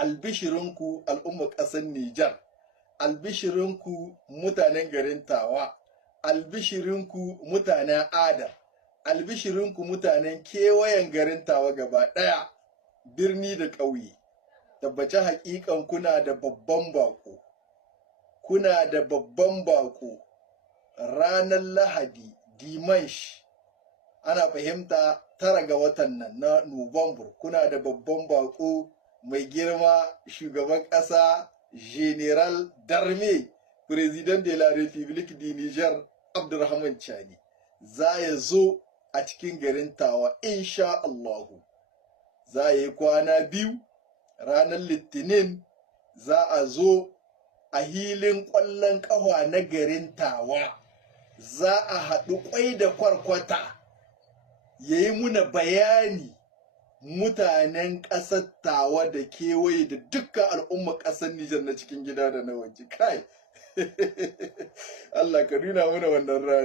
albishirinku al'ummar ƙasar Nijar, albishirinku mutanen garin Tawa, albishirinku mutanen Adar, albishirinku mutanen kewayen garin Tawa gaba ɗaya, birni da ƙauye. Tabbaci haƙiƙan kuna da babban baƙo. Kuna da babban baƙo ranar Lahadi, Dimansh, ana fahimta 9 ga watan nan na Nuwambar. Kuna da babban baƙo mai girma shugaban ƙasa General Darme, President de la République du Niger, Abdurrahman Chani. Za ya zo a cikin garin Tawa, insha Allahu. Za ya yi kwana 2, ranar Litinin za a zo a hilin ƙwallon ƙafa na garin Tawa. Za a haɗu ƙwai da kwarkwata, ya yi muna bayani mutanen ƙasar Tawa da kewaye da dukkan al'ummar ƙasar Nijar na cikin gida da na waje. Kai, Allah ka nuna mana wannan rana.